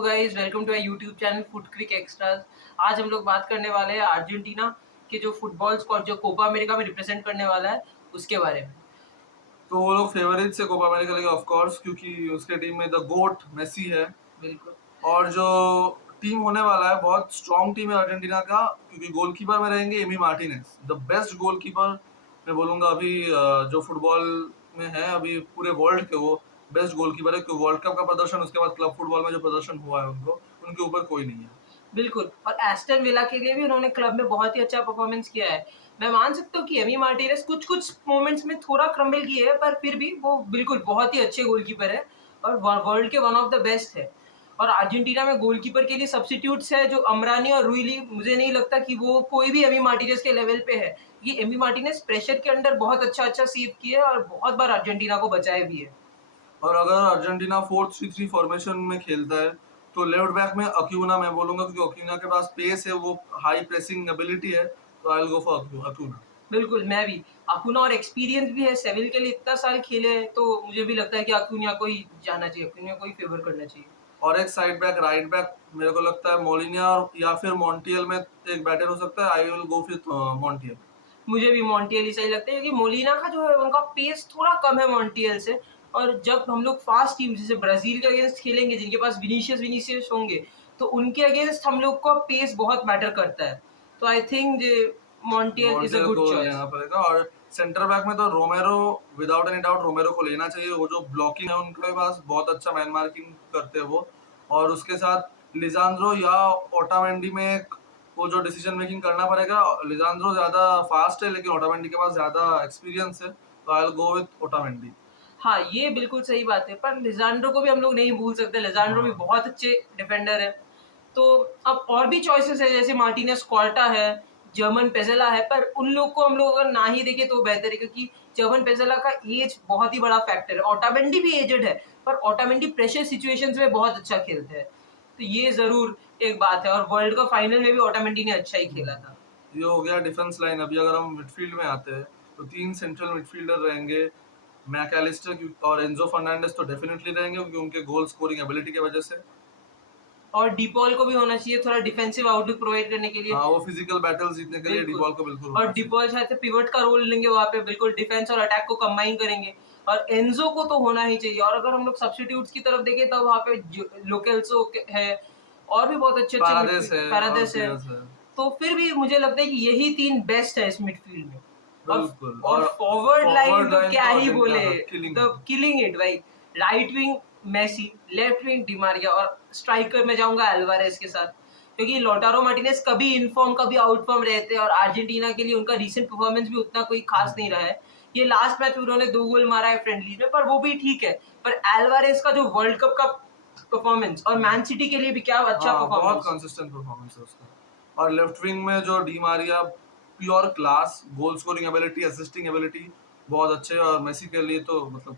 Hello guys, welcome to our YouTube channel foot crick extras. आज हम लोग बात करने वाले हैं अर्जेंटीना के जो फुटबॉल स्क्वाड जो कोपा अमेरिका में रिप्रेजेंट करने वाला है उसके बारे में। तो वो लोग फेवरेट है कोपा अमेरिका के लिए ऑफ कोर्स, क्योंकि उसके टीम में द गोट मेसी है। बिल्कुल। और जो टीम होने वाला है बहुत स्ट्रॉन्ग टीम है अर्जेंटीना का, क्योंकि गोलकीपर में रहेंगे Amy Martinez, the best goalkeeper मैं बोलूंगा अभी जो फुटबॉल में है अभी पूरे वर्ल्ड के, वो बेस्ट गोलकीपर है। क्योंकि वर्ल्ड कप का प्रदर्शन, उसके बाद क्लब फुटबॉल में जो प्रदर्शन हुआ है उनको, उनके ऊपर कोई नहीं है। बिल्कुल, और एस्टन विला के लिए भी उन्होंने क्लब में बहुत ही अच्छा परफॉर्मेंस किया है। मैं मान सकता हूँ कि एमी मार्टिनेज कुछ-कुछ मोमेंट्स में थोड़ा क्रम्बल किए है, पर फिर भी वो बिल्कुल बहुत ही अच्छे गोलकीपर है और वर्ल्ड के वन ऑफ द बेस्ट है। और अर्जेंटीना में गोलकीपर के लिए सब्स्टिट्यूट्स है जो अमरानी और रुइली, मुझे नहीं लगता कि वो कोई भी एमी मार्टिनेज के लेवल पे है। ये एमी मार्टिनेज प्रेशर के अंडर बहुत अच्छा-अच्छा सेव किए है और बहुत बार अर्जेंटीना को बचाए भी है। और अगर अर्जेंटीना 4-3-3 फॉर्मेशन में खेलता है तो लेफ्ट बैक में अक्यूना मैं बोलूंगा, क्योंकि अक्यूना के पास पेस है, वो हाई प्रेसिंग एबिलिटी है, तो आई विल गो फॉर अक्यूना। बिल्कुल, मैं भी। अकुना और एक्सपीरियंस भी है, सेविल के लिए इतना साल खेले हैं, तो मुझे भी लगता है कि अकुना को ही जाना चाहिए, अकुना को ही फेवर करना चाहिए। और एक साइड बैक राइट बैक मेरे को लगता है मोलिना और या फिर मॉन्टियल में एक बैटर हो सकता है। I will go with Montiel. मुझे भी मॉन्टियल ही सही लगता है क्योंकि मोलिना का जो है उनका पेस थोड़ा कम है मॉन्टियल से। और जब हम लोग फास्ट टीम जैसे ब्राज़ील के अगेंस्ट खेलेंगे जिनके पास विनीशियस होंगे, तो उनके अगेंस्ट हम लोग का पेस बहुत मैटर करता है। तो I think Montiel is a Montiel good को चॉइस। लेना पड़ेगा। और सेंटर बैक में तो Romero, without any doubt Romero को लेना चाहिए। वो जो ब्लॉकिंग है उनके पास, बहुत अच्छा मैन मार्किंग करते हैं वो। और उसके साथ लिजांड्रो या ओटामेंडी में वो जो डिसीजन मेकिंग करना पड़ेगा। लिजांड्रो ज्यादा फास्ट है, लेकिन ओटामेंडी के पास ज्यादा एक्सपीरियंस है, तो आई विल गो विथ ओटामेंडी। हाँ, ये बिल्कुल सही बात है, पर लिज़ांड्रो को भी हम लोग नहीं भूल सकते, लिज़ांड्रो भी हाँ, बहुत अच्छे डिफेंडर है। तो अब और भी चॉइसेस है जैसे मार्टिनेज क्वार्टा है, जर्मन पेज़ेला है, पर उन लोग को हम लोग अगर ना ही देखें तो बेहतर है क्योंकि जर्मन पेज़ेला का एज बहुत ही बड़ा फैक्टर है। ओटामेंडी भी एजेड है, पर ओटामेंडी प्रेशर सिचुएशंस में बहुत अच्छा खेलते हैं। तो ये ज़रूर एक बात है और वर्ल्ड कप फाइनल में भी ओटामेंडी ने अच्छा ही खेला था। ये हो गया डिफेंस लाइन। अभी अगर हम मिडफील्ड में आते हैं तो 3 सेंट्रल मिडफील्डर रहेंगे। मैकएलिस्टर और एंजो फर्नांडिस तो डेफिनेटली रहेंगे, क्योंकि उनके गोल स्कोरिंग एबिलिटी की वजह से। और डीपॉल को भी होना चाहिए थोड़ा डिफेंसिव आउटलुक प्रोवाइड करने के लिए। हाँ, वो फिजिकल बैटल्स जीतने के लिए बिल्कुल। डीपॉल को बिल्कुल और होना चाहिए। डिपॉल शायद से पिवट का रोल लेंगे वहाँ पे, बिल्कुल डिफेंस और अटैक को कंबाइन करेंगे। और एन्जो को तो होना ही चाहिए और अगर हम लोग सब्स्टिट्यूट्स की तरफ देखें तो वहाँ पे लोकेल्सो है और भी बहुत अच्छे-अच्छे पारादेस मिडफील्ड है और पैरादेस है। प्लेयर्स है। तो फिर भी मुझे लगता है कि यही 3 बेस्ट है इस मिडफील्ड में। और बिल्कुल। और और फॉरवर्ड लाइन फॉरवर्ड तो लाइन क्या तो ही अर्जेंटीना बोले, का किलिंग द है। किलिंग इट भाई। Right wing Messi, left wing Di Maria और स्ट्राइकर में जाऊँगा अल्वारेज के साथ। क्योंकि लौटारो मार्टिनेज कभी इन फॉर्म कभी आउट फॉर्म रहते हैं और अर्जेंटीना के लिए उनका रीसेंट परफॉर्मेंस भी उतना कोई खास नहीं रहा है। ये लास्ट मैच में उन्होंने 2 गोल मारा है फ्रेंडलीज में, पर वो भी ठीक है। पर अल्वारेज का जो वर्ल्ड कप का परफॉर्मेंस और मैन सिटी के लिए भी क्या अच्छा हाँ, बहुत परफॉर्मेंस। कंसिस्टेंट परफॉर्मेंस है उसका। और लेफ्ट विंग में जो Di Maria, pure class, goal scoring ability, assisting ability बहुत अच्छे है। और मेसी के लिए तो मतलब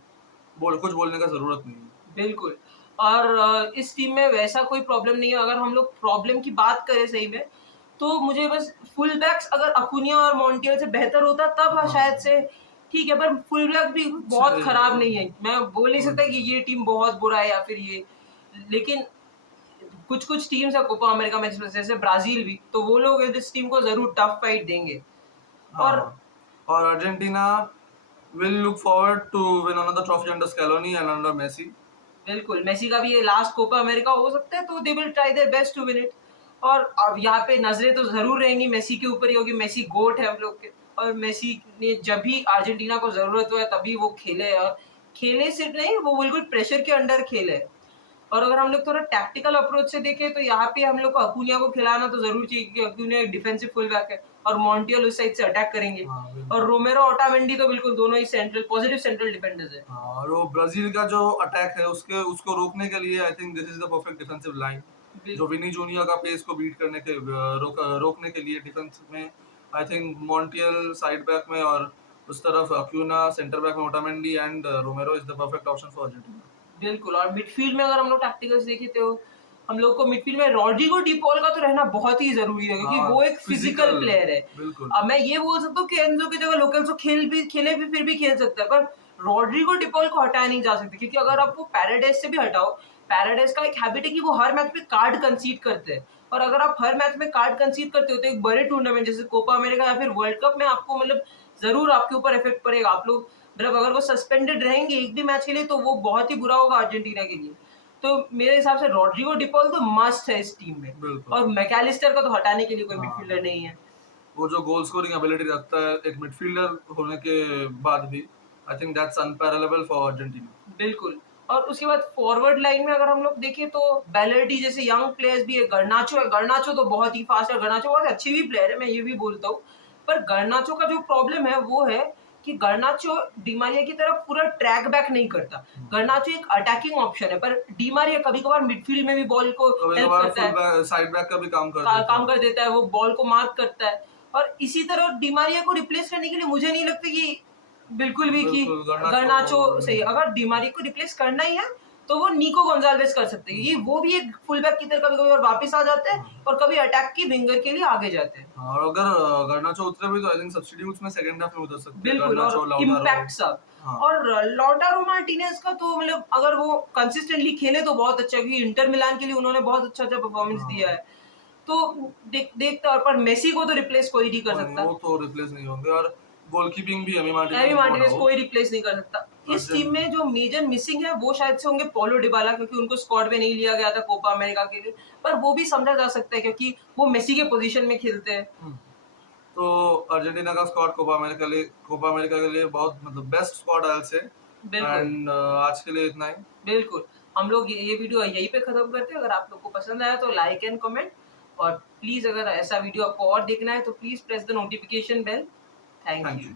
कुछ बोलने का जरूरत नहीं है। बिल्कुल। और इस टीम में वैसा कोई प्रॉब्लम नहीं है। अगर हम लोग प्रॉब्लम की बात करें सही में, तो मुझे बस फुल बैक्स अगर अकुनिया और मॉन्टियल से बेहतर होता तब शायद हाँ, से ठीक है, पर फुल बैक भी बहुत अच्छे खराब नहीं है। मैं बोल नहीं सकता कि गुड। ये टीम बहुत बुरा है या फिर ये, लेकिन कुछ-कुछ टीम्स है कोपा अमेरिका में जैसे ब्राज़ील भी, तो वो लोग इस टीम को ज़रूर टफ फाइट देंगे। हाँ, और हाँ। और Argentina will look forward to win another trophy under Scaloni and under Messi. बिल्कुल, मेसी का भी ये लास्ट कोपा अमेरिका हो सकता है, तो they will try their best to win it. और अब यहाँ पे नज़रें तो ज़रूर रहेंगी मेसी के ऊपर ही, क्योंकि मेसी गोट है हम लोग के। और मेसी ने जब भी अर्जेंटीना को ज़रूरत हुआ है तभी वो खेले और खेले सिर्फ नहीं, वो बिल्कुल प्रेशर के अंडर खेले। और अगर हम लोग थोड़ा टैक्टिकल अप्रोच से देखें तो यहाँ पे हम लोग को अकुनिया को खिलाना तो ज़रूर चाहिए क्योंकि अकुनिया एक डिफेंसिव फुल बैक है और मॉन्टियल उस साइड से अटैक करेंगे। हाँ, और बिल्कुल। रोमेरो, ओटामेंडी तो बिल्कुल दोनों ही सेंट्रल पॉजिटिव सेंट्रल डिफेंडर्स हैं। हाँ, और वो ब्राज़ील का जो अटैक है उसके उसको रोकने के लिए I think this is the perfect defensive line. जो बिल्कुल। विनी जूनियर का पेस को बीट करने के रोकने के लिए डिफेंस में आई थिंक मॉन्टियल साइड बैक में, और उस तरफ अक्यूना, सेंटर बैक में Otamendi and रोमेरो is the perfect option for Argentina. बिल्कुल। और मिडफ़ील्ड में अगर हम लोग टैक्टिकल्स देखें तो हम लोग को मिडफ़ील्ड में रॉड्रिगो डी पॉल का तो रहना बहुत ही ज़रूरी है क्योंकि हाँ, वो एक फ़िज़िकल फिजिकल, प्लेयर है। बिल्कुल। अब मैं ये बोल सकता हूँ कि एन्ज़ो की जगह लोकेल्सो खेले भी फिर भी खेल सकता है, पर रॉड्रिगो डी पॉल को हटाया नहीं जा सकता क्योंकि अगर आप वो पैराडाइस से भी हटाओ, पैराडाइज का एक हैबिट है कि वो हर मैच में कार्ड कंसीड करते हैं, और अगर आप हर मैच में कार्ड कंसीड करते हो तो एक बड़े टूर्नामेंट जैसे कोपा अमेरिका या फिर वर्ल्ड कप में आपको मतलब ज़रूर आपके ऊपर इफेक्ट पड़ेगा। आप लोग मतलब अगर वो सस्पेंडेड रहेंगे एक भी मैच के लिए तो वो बहुत ही बुरा होगा अर्जेंटीना के लिए। तो मेरे हिसाब से रॉड्रिगो डी पॉल तो मस्ट है इस टीम में, बिल्कुल। और मैकलिस्टर का तो हटाने के लिए कोई हाँ। मिडफील्डर नहीं है। वो जो गोल स्कोरिंग एबिलिटी रखता है एक मिडफील्डर होने के बाद भी, I think that's unparallelable for Argentina. बिल्कुल। और उसके बाद फॉरवर्ड लाइन में अगर हम लोग देखें तो बैलर्डी जैसे यंग प्लेयर्स भी है, गर्नाचो है, गर्नाचो तो बहुत ही फास्ट है, गर्नाचो बहुत अच्छी भी प्लेयर है, मैं ये भी बोलता हूँ। पर गर्नाचो का जो प्रॉब्लम है वो है कि गर्नाचो डी मारिया की तरह पूरा ट्रैक बैक नहीं करता। गर्नाचो एक अटैकिंग ऑप्शन है, पर डी मारिया कभी-कभार मिडफील्ड में भी बॉल को कभी हेल्प कभार करता है। फुल साइड बैक का भी काम कर काम देता कर देता है, वो बॉल को मार्क करता है। और इसी तरह डी मारिया को रिप्लेस करने के लिए मुझे नहीं लगता कि बिल्कुल भी कि बिल्कुल, गर्नाचो गर्नाचो सही है। अगर डी मारिया को रिप्लेस करना ही है तो वो निको गोंजाल्वेस कर सकते हैं, ये वो भी एक फुल बैक की तरह कभी-कभी और वापस आ जाते हैं और कभी अटैक की विंगर के लिए आगे जाते हैं। हाँ, और अगर गर्नाचो उतरे भी तो आई थिंक सब्स्टिट्यूट्स में सेकंड हाफ में उतर सकते हैं बिल्कुल, गर्नाचो, और लाउटारो। इम्पैक्ट सब। हाँ। और लौटारो मार्टिनेज का तो मतलब अगर वो कंसिस्टेंटली खेले तो बहुत अच्छा है, क्योंकि इंटर मिलान के लिए उन्होंने बहुत अच्छा-अच्छा परफॉर्मेंस हाँ। दिया है। तो देखते हैं, पर मेसी को तो रिप्लेस कोई नहीं कर नहीं, सकता। वो तो रिप्लेस नहीं होंगे, और गोलकीपिंग भी Emi Martinez Emi no Martinez doubt. कोई रिप्लेस नहीं कर सकता। इस अर्जेंट टीम में जो मेजर मिसिंग है वो शायद से होंगे पौलो डिबाला, क्योंकि उनको स्क्वाड में नहीं लिया गया था कोपा अमेरिका के लिए। पर वो भी समझा जा सकता है क्योंकि वो मेसी के पोजीशन में खेलते हैं। हम्म, तो अर्जेंटीना का स्क्वाड कोपा अमेरिका के लिए बहुत मतलब बेस्ट स्क्वाड आई से। बिल्कुल, एंड आज के लिए इतना ही। बिल्कुल। हम लोग ये वीडियो यहीं पे खत्म करते हैं। अगर आप लोग को पसंद आया तो लाइक एंड कमेंट, और प्लीज़ अगर ऐसा वीडियो आपको और देखना है तो please press the notification bell. Thank thank you. You.